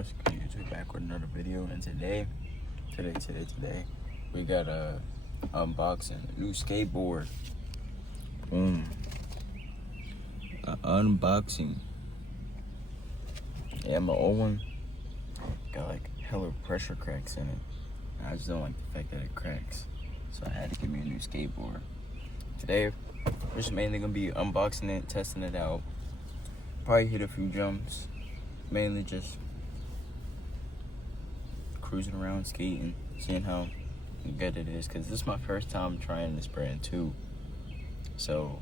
what's good, YouTube? Back with another video, and today, we got a unboxing a new skateboard. Boom. Unboxing. Yeah, my old one got like hella pressure cracks in it. I just don't like the fact that it cracks, so I had to get me a new skateboard. Today, we're just mainly gonna be unboxing it, testing it out. Probably hit a few jumps. Mainly just cruising around, skating, seeing how good it is. Cause this is my first time trying this brand too. So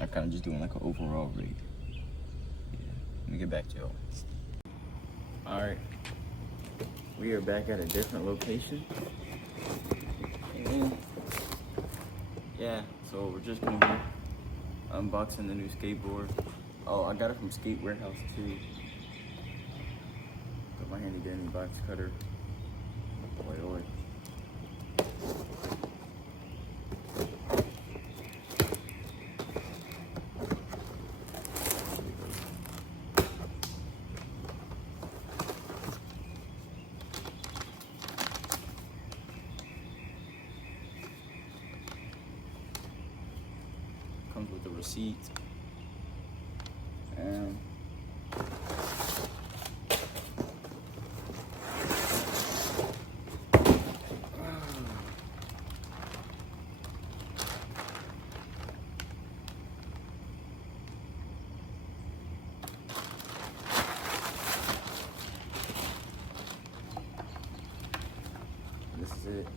I'm kind of just doing like an overall rate. Yeah, let me get back to y'all. All right, we are back at a different location. And yeah, so we're just gonna be unboxing the new skateboard. Oh, I got it from Skate Warehouse too. Got my handy dandy box cutter. Oi. Comes with the receipt. And this is it.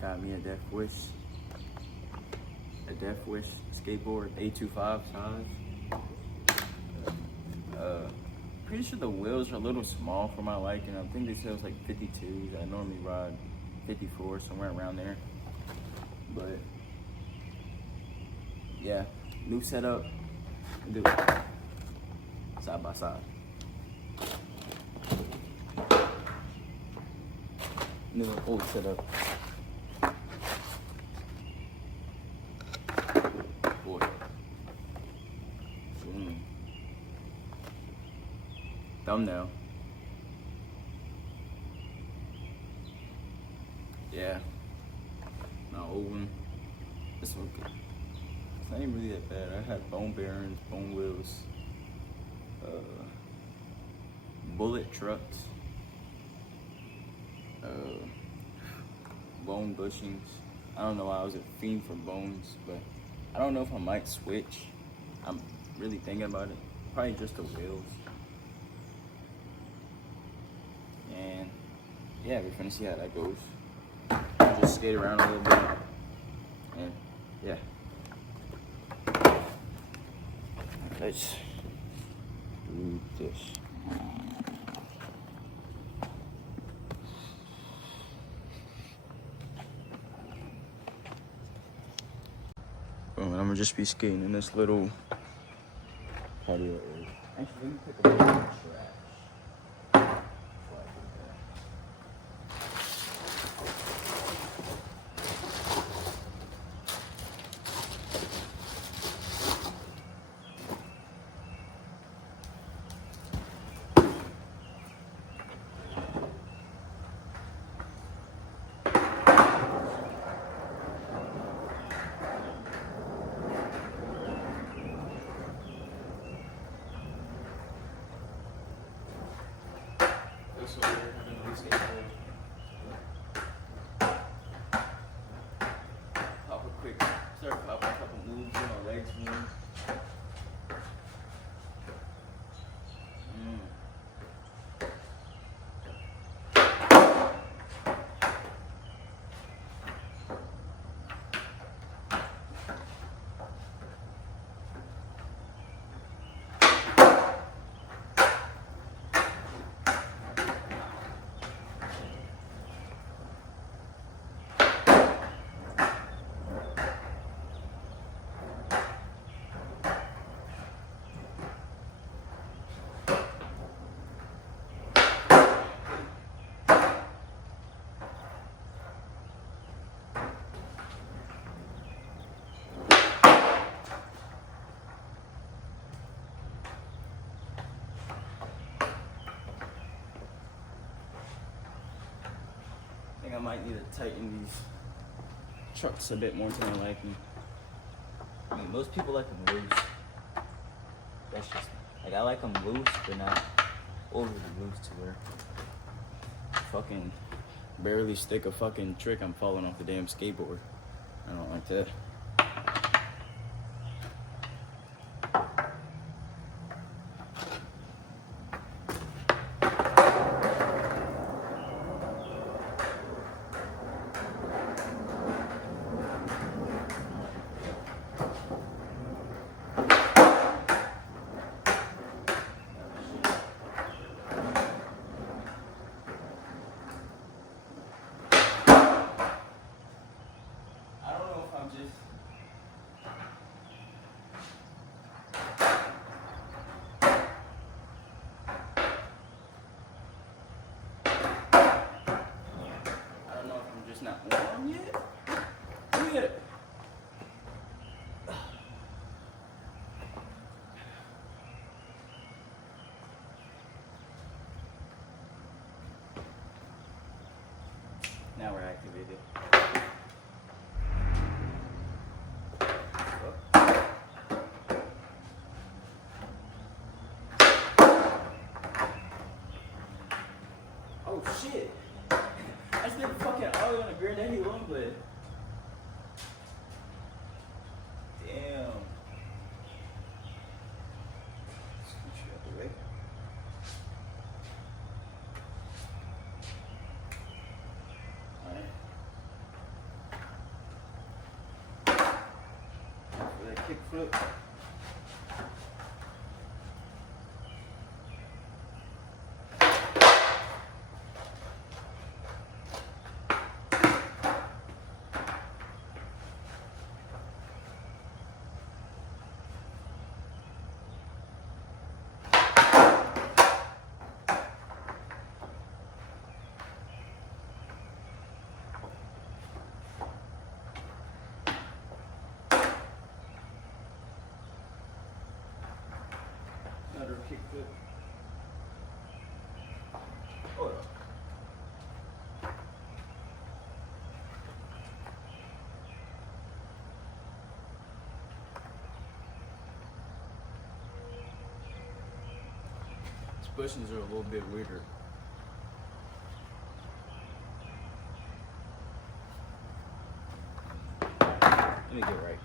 Got me a Death Wish skateboard, A25 size. Pretty sure the wheels are a little small for my liking. I think they say it's like 52s. I normally ride 54, somewhere around there. But yeah, new setup. Do it side by side. New and old setup. Boy. Thumbnail. Yeah. My old one. This one good. It's not even really that bad. I had bone bearings, bone wheels, bullet trucks, bone bushings. I don't know why I was a fiend for bones, but I don't know if I might switch. I'm really thinking about it. Probably just the wheels. And yeah, we're gonna see how that goes. I'll just skate around a little bit. And yeah. Let's do this. I'm gonna just be skating in this little patio area. Actually, let me pick up the trash. So we're gonna do skateboard. Start popping a couple moves, get my legs moving. might need to tighten these trucks a bit more to my liking. I mean, most people like them loose. That's just, like, I like them loose, but not overly loose to where fucking barely stick a fucking trick, I'm falling off the damn skateboard. I don't like that. Not warm yet? Look at it. Now we're activated. Oh shit! I just never fucking oil on a grenade long blade. Damn. Scooch you out the way. Alright. For that kick flip. Another kick flip. Oh. These bushings are a little bit weirder. Let me get right.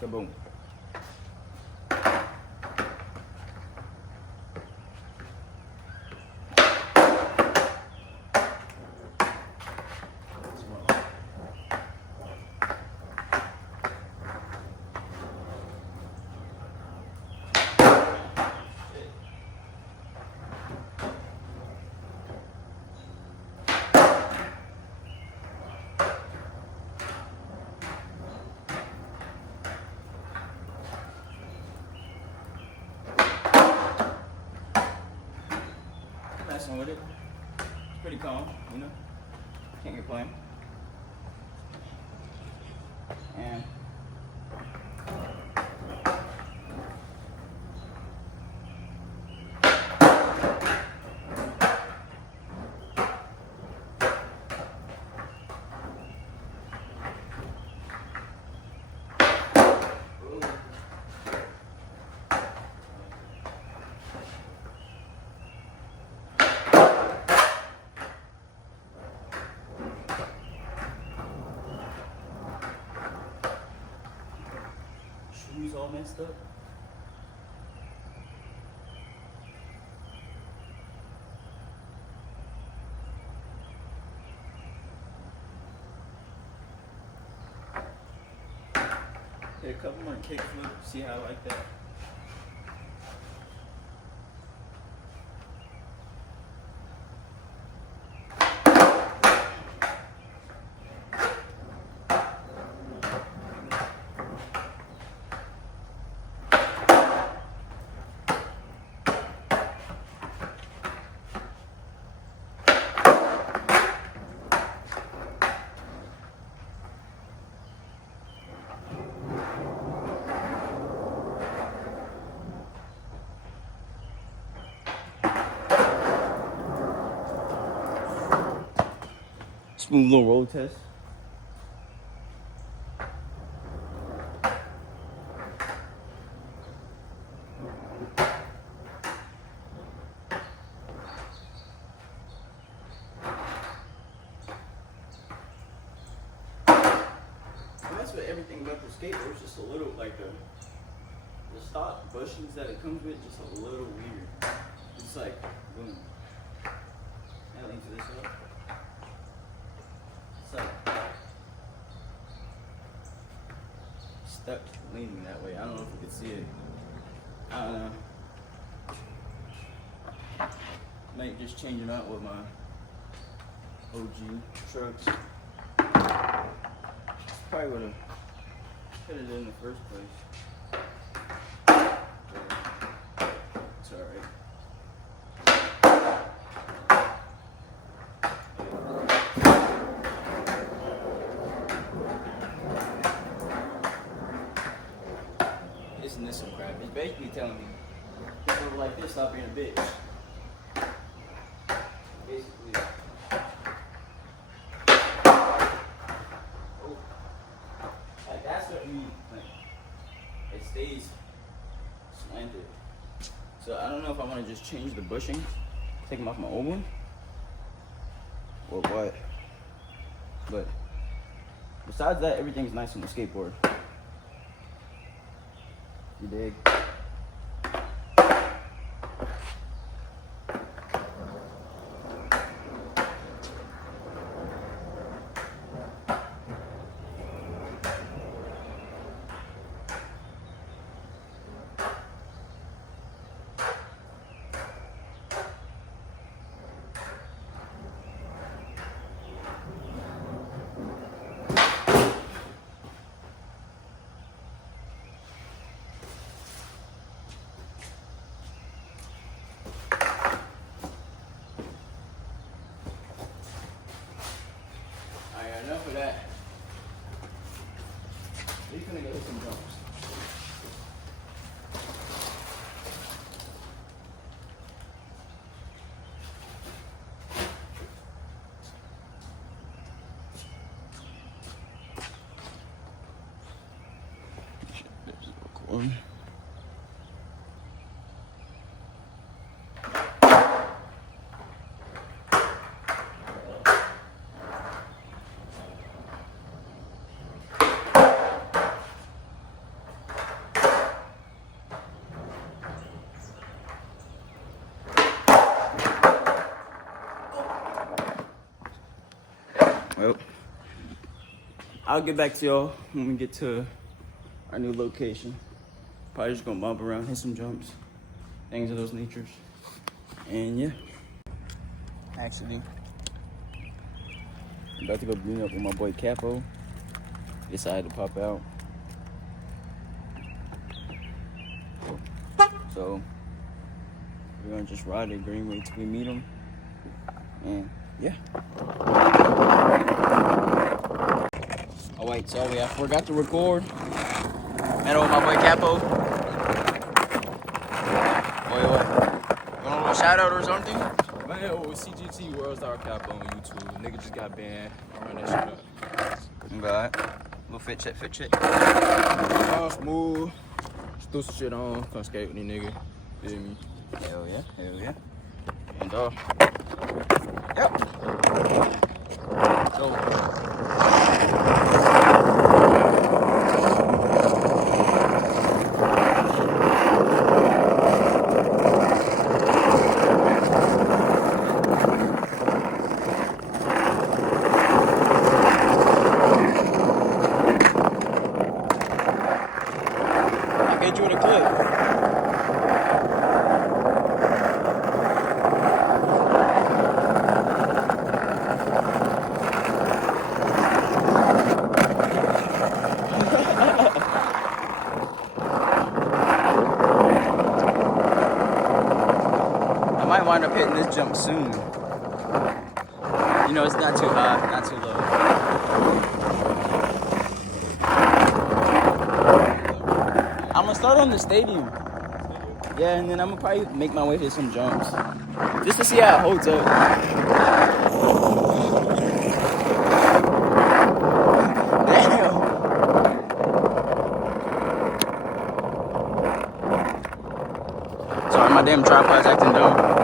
Kaboom. With it. It's pretty calm, you know. Can't complain. And shoes all messed up. Hit a couple more kick flips, see how I like that. Smooth little roll test. That's what everything about the skateboard is just a little like the stock bushings that it comes with, just a little weird. It's like boom. I link to this up. It's like stuck leaning that way. I don't know if you can see it. I don't know. Might just change them out with my OG trucks. Probably would have put it in the first place. It's alright. Isn't this some crap? It's basically telling me people like this, stop being a bitch. Basically. That's what you need. Like, it stays slanted. So I don't know if I want to just change the bushing, take them off my old one, or what. But besides that, everything's nice on the skateboard. You dig? Enough of that. We're gonna go hit some jumps. There's a record. Well, I'll get back to y'all when we get to our new location. Probably just gonna bump around, hit some jumps, things of those natures. And yeah, actually, I'm about to go meet up with my boy Capo. He decided to pop out. So, we're gonna just ride at Greenway till we meet him. And yeah. Oh wait, sorry, I forgot to record. Met up with my boy Capo. Wait, what? You want a little shout out or something? Man, CGT World Star Cap on YouTube. Nigga just got banned. I run that shit up. Alright. Little fit check, fit check. All smooth. Just threw some shit on. Come skate with these nigga. Feel me? Hell yeah, hell yeah. And Yep. so I'll get you in a clip. I might wind up hitting this jump soon. You know, it's not too high, not too low. I'm gonna start on the stadium. Yeah, and then I'm gonna probably make my way to some jumps. Just to see how it holds up. my damn tripod's acting dumb.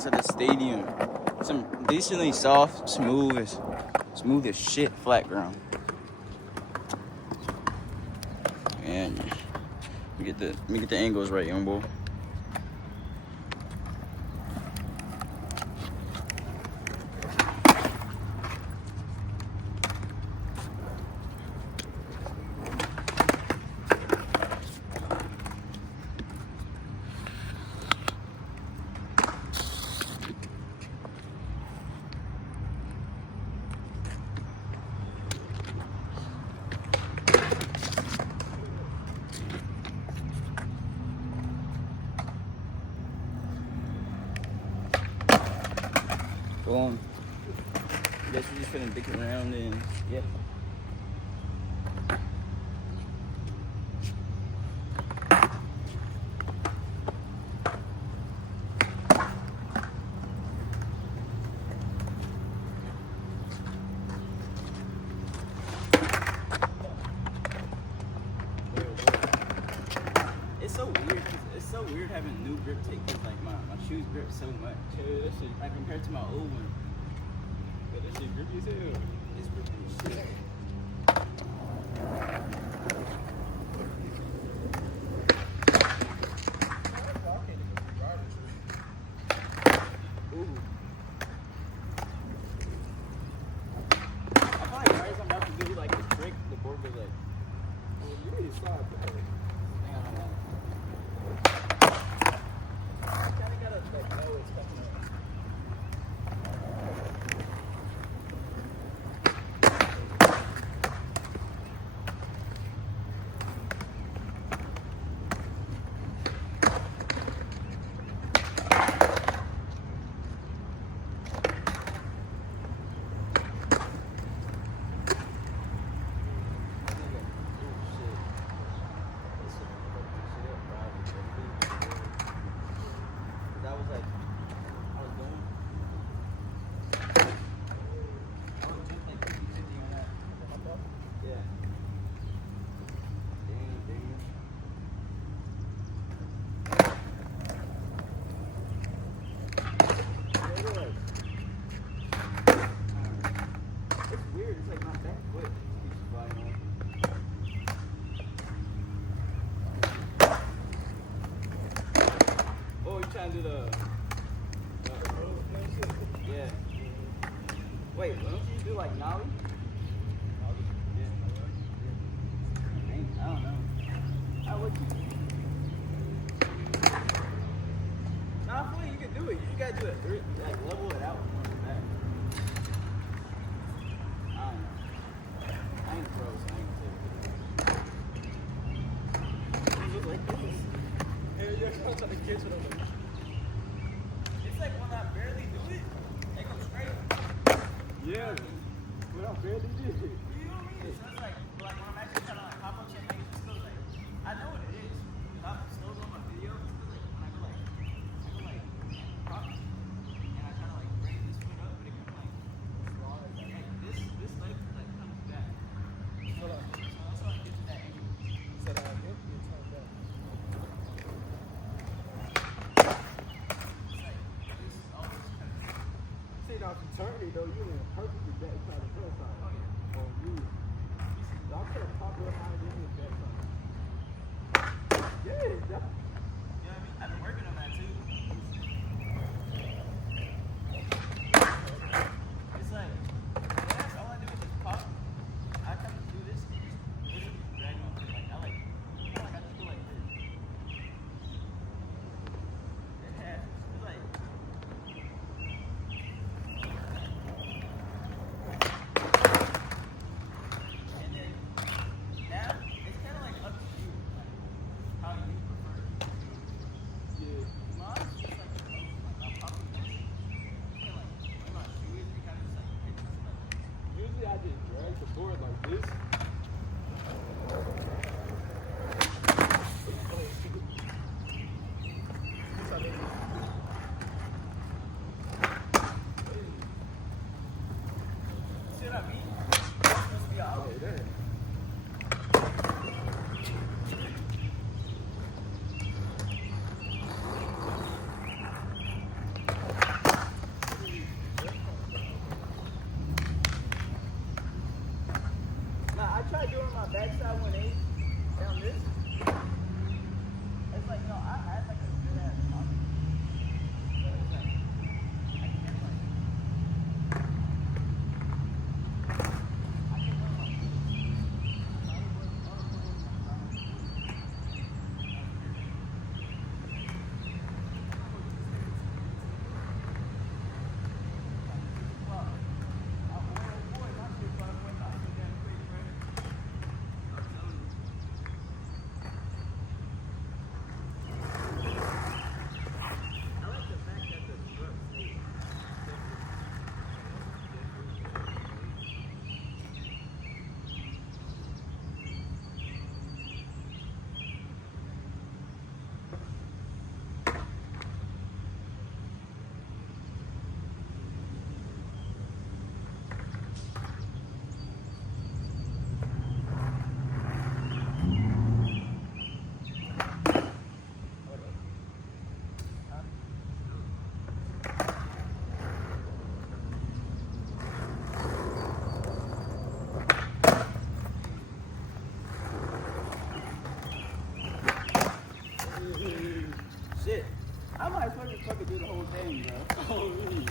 To the stadium. Some decently soft, smooth as shit flat ground. And let me get the angles right, young boy. Go on. I guess we're just gonna dick around and yeah. It's so weird having new grip tape because like my shoes grip so much. Yeah, that shit. Like compared to my old one. Yeah, that shit grippy as hell. It's grippy as shit. Ooh. I feel like right as I'm about to do like the trick, the board goes like, Oh, you need to slide that. I kinda gotta like know it's coming up. Trying to do the Yeah. Wait, why don't you do like nollie? Yeah. I don't know. How would you? Nah, I feel like you can do it. You just gotta do it, like level it out. I don't know. I ain't pro, so I ain't say it. You look like this. hey, you're trying to catch it over. It's like when I barely do it, they go straight. Yeah, but I barely did it. You know what I mean? So it's like when I'm actually trying to like pop up shit, like, it's still like, I know what it is. If I'm slow on my video, it's still like, when I go like, prop, and I try to like bring this foot up, but it kind of like, slides. Like this leg like comes back. Hold on. So that's why I get to that angle. So that I hit you, turn back. It's like, this is always kind of, See, now if you turn it though, you're in a perfectly back side of the side. oh yeah. On you. Y'all could have popped up out of the back side. Yeah, You know what I mean? I've been working on that too. It's like, that's all I do is just pop. I kind of do this and just literally drag my foot. Like, I just go like this. Yeah, it's like, and then now it's kind of like up to you, like how you prefer it. shit. I might fucking do the whole thing, bro. Oh, really?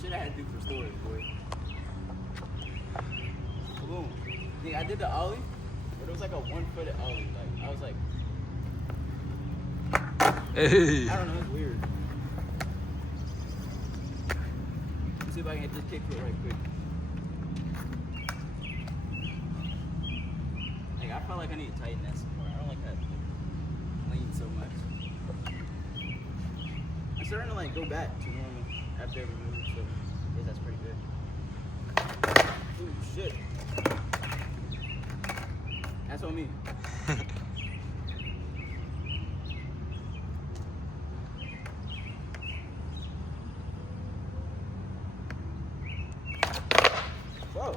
shit I had to do for stories, boy. Boom. Nigga, I did the ollie, but it was like a 1-footed ollie. Like, I was like, Hey. I don't know, it's weird. Let's see if I can just kick it right quick. Like, I felt like I need to tighten that some more. I don't like that lean so much. I'm starting to like go back to normal after every move, so I guess that's pretty good. Ooh, shit. That's on me. Whoa.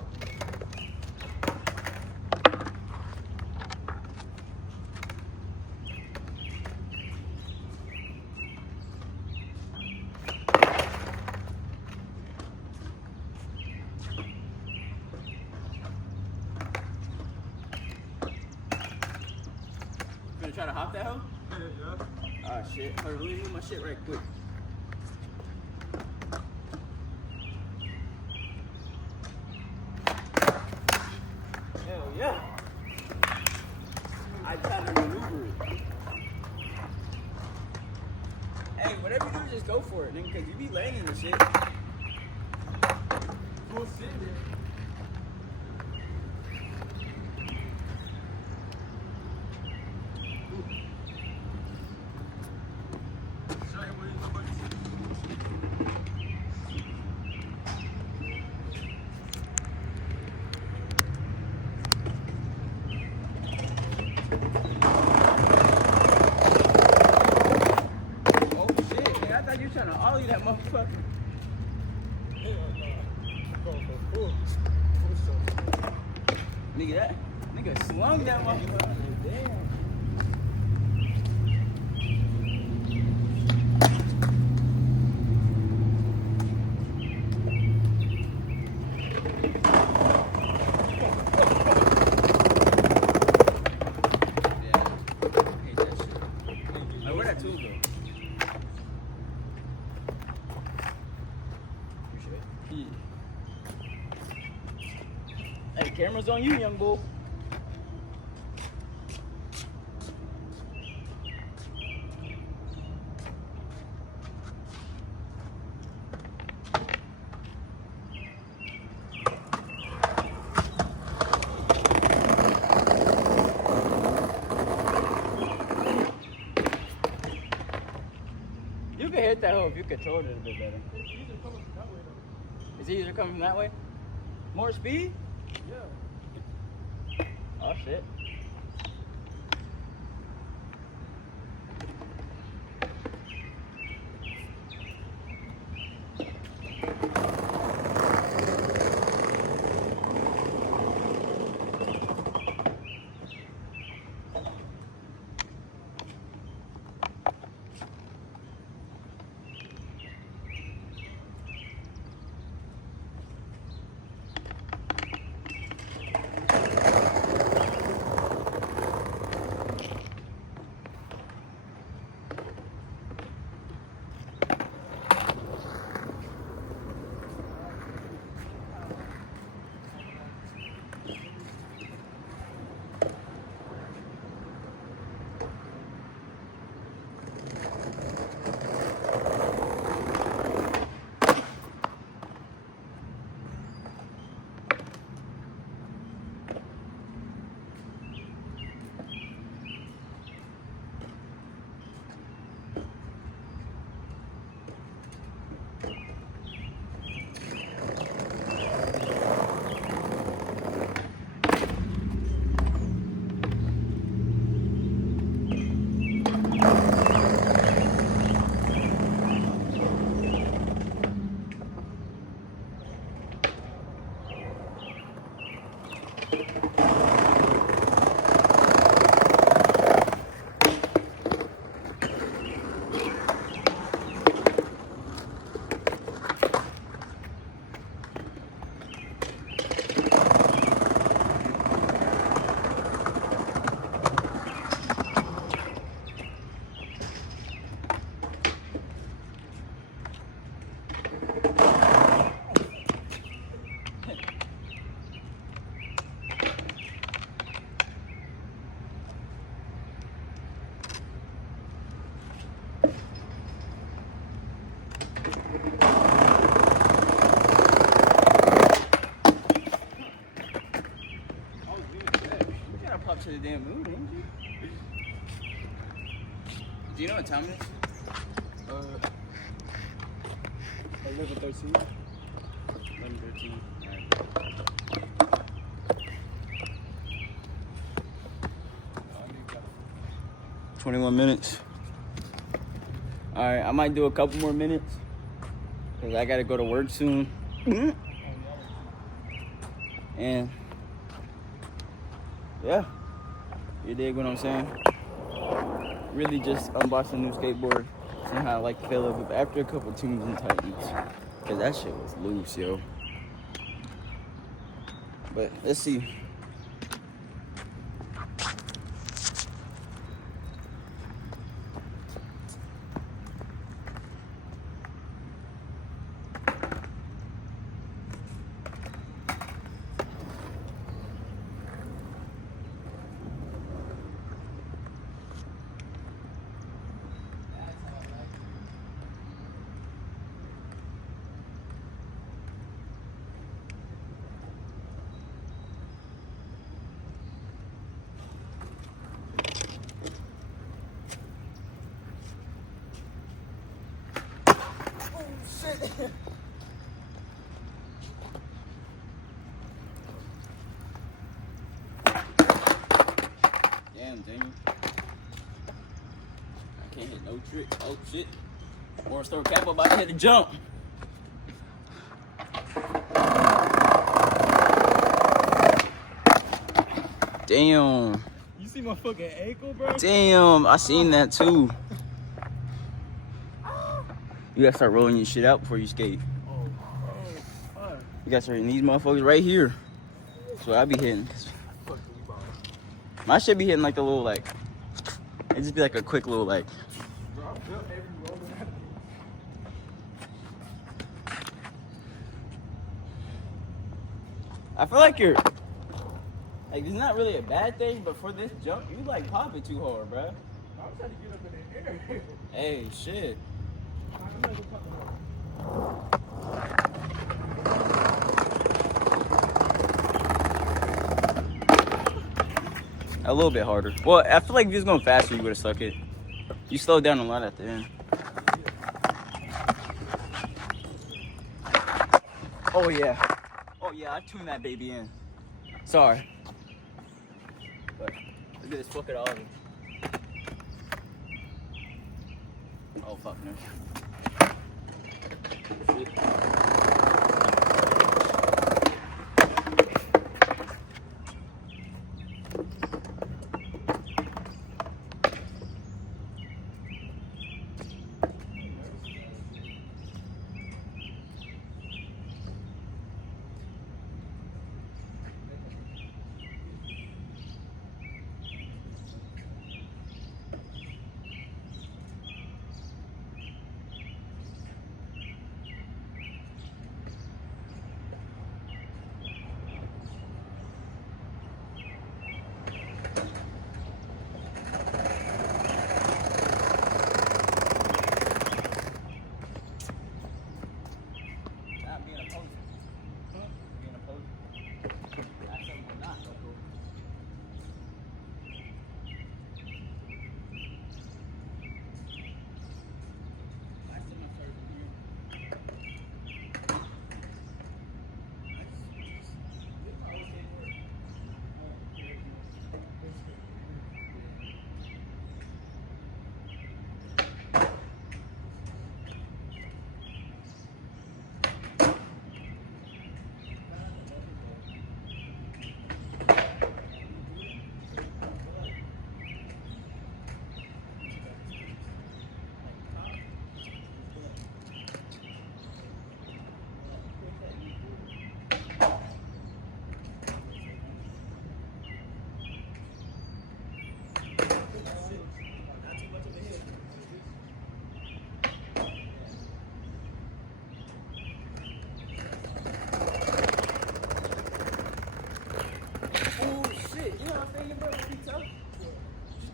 Gonna try to hop that hoe? Yeah. Ah, shit. Hold on, let me move my shit right quick. Hell yeah. I tried to maneuver it. Hey, whatever you do, just go for it, nigga, because you be laying in the shit. We'll sit there. You trying to ollie that motherfucker? Nigga, that nigga slung that motherfucker. Damn. Hey, camera's on you, young bull. You can hit that hoe if you controlled it a bit better. Is it easier coming from that way? More speed? Yeah. Oh shit. damn mood, ain't you? Do you know what time it is? 11:13. 11:13. Alright. 21 minutes. Alright, I might do a couple more minutes. Because I gotta go to work soon. And yeah, you dig what I'm saying? Really just unboxed a new skateboard and how I like the feel of it after a couple tunes and tightens. Cause that shit was loose, yo. But let's see. Damn, Daniel. I can't hit no trick. Oh, shit. More store cap about to hit a jump. Damn. You see my fucking ankle, bro? Damn, I seen that too. You gotta start rolling your shit out before you skate. Oh, fuck. You gotta start hitting these motherfuckers right here. That's what I be hitting. Fuck you, bro. My shit be hitting like a little like, it just be like a quick little like. Bro, I feel every roll that I feel like you're, like it's not really a bad thing, but for this jump, you like pop it too hard, bro. I'm trying to get up in the air. Hey, shit. I'm not gonna pop it off. A little bit harder. Well, I feel like if you was going faster, you would have stuck it. You slowed down a lot at the end. Oh yeah. Oh yeah, I tuned that baby in. Sorry. But look at this fucking Ollie. Oh fuck no. Shit.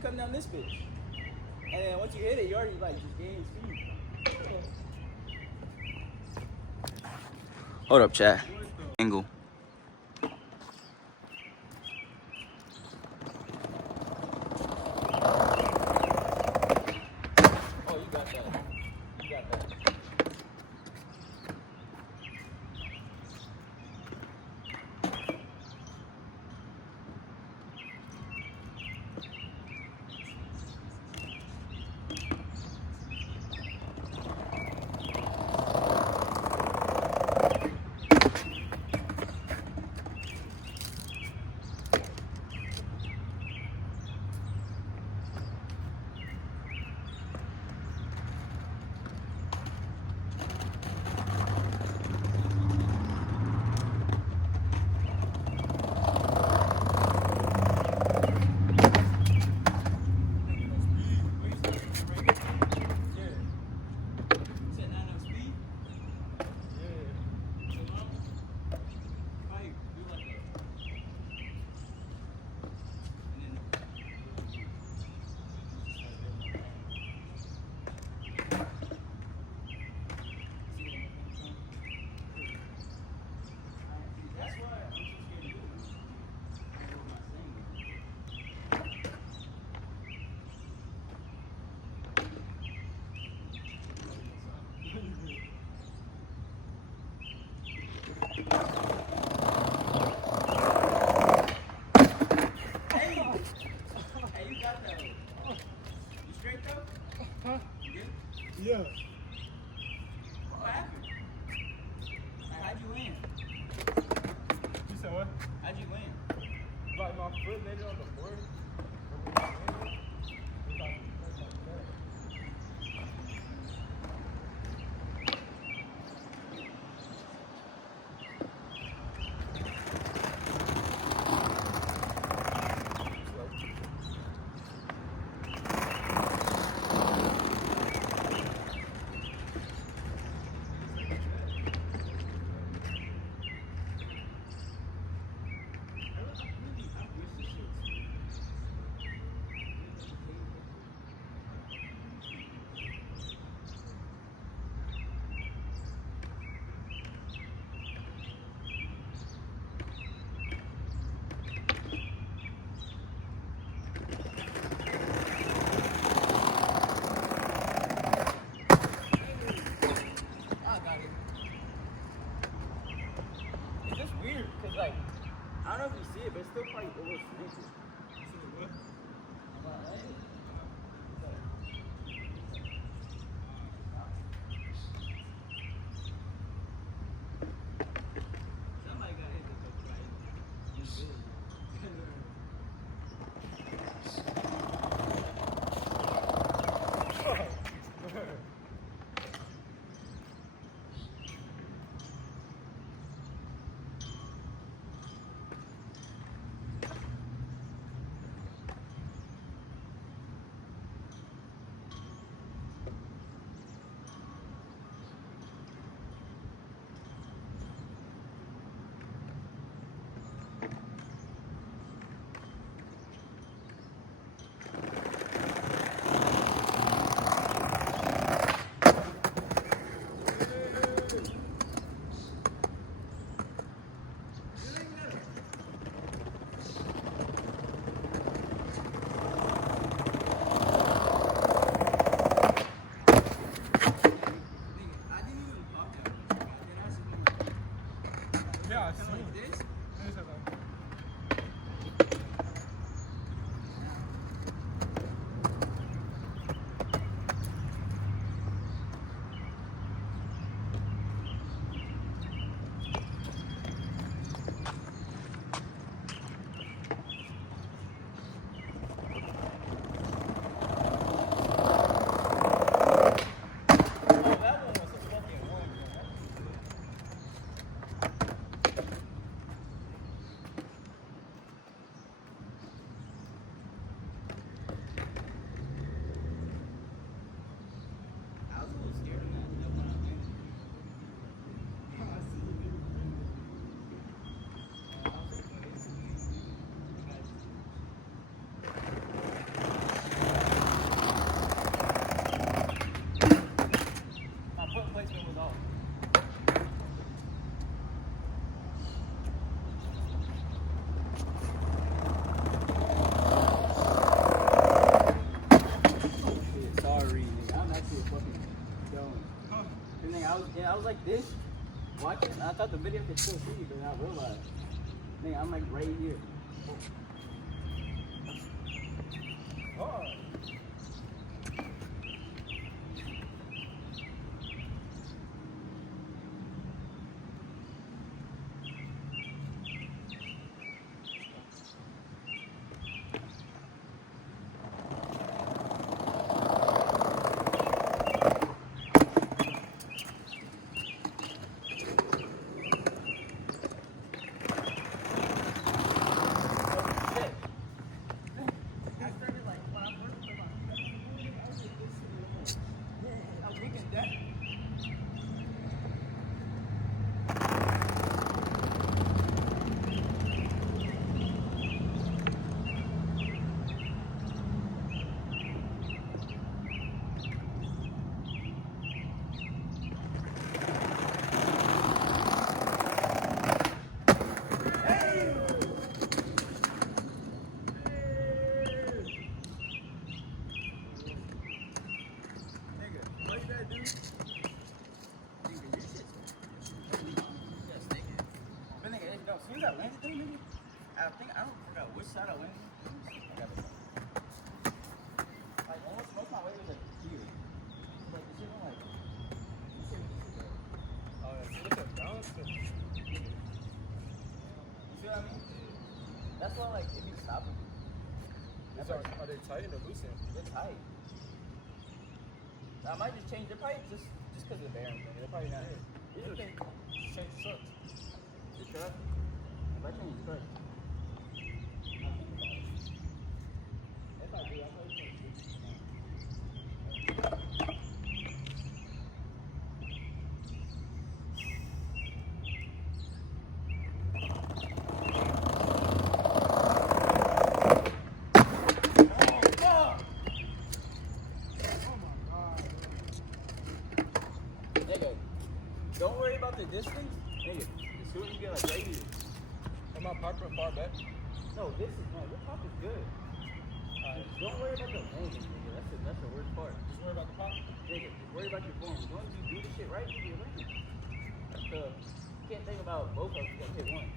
Coming down this bitch. And then once you hit it, you already like just gain speed. Hold up, chat. Angle. How'd you win? Like my foot landed on the board. It's just weird, cause like, I don't know if you see it, but it's still probably over slanted. Somebody got hit with the right. Yeah, I see. Like this? I was like this, watching. I thought the video could still see you, but I realized, nigga, I'm like right here. Oh. I landed there, nigga. I don't forgot which side I landed. I got it. Like almost most of my way was like here. Like this shit went like. Oh yeah, so look at balance. You see what I mean? why like it be stopping me. Are they tight or loosened? They're tight. I might just change. They're probably just because of the bearing. They're probably not. You just change the trucks. The truck? If I change the truck. If I do, I'll probably change it. Nigga, don't worry about the distance. Nigga, as soon as you get like right here. Am I parked far back? No, this is no. Your pop is good. Don't worry about the lane, nigga. That's the worst part. Just worry about the pop. Nigga, just worry about your form. As long as you do the shit right, you get lane. That's the. You can't think about both of them. You gotta pick one.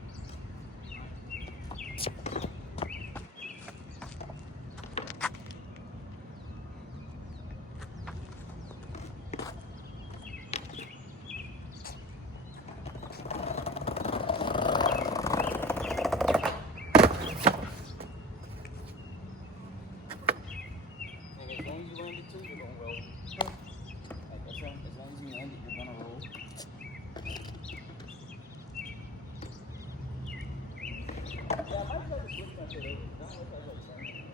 Nigga, as long as you land it too, you're gonna roll. Like, as long as you land it, you're gonna roll. Yeah, I might try to switch my shit over. Don't look like I'm saying.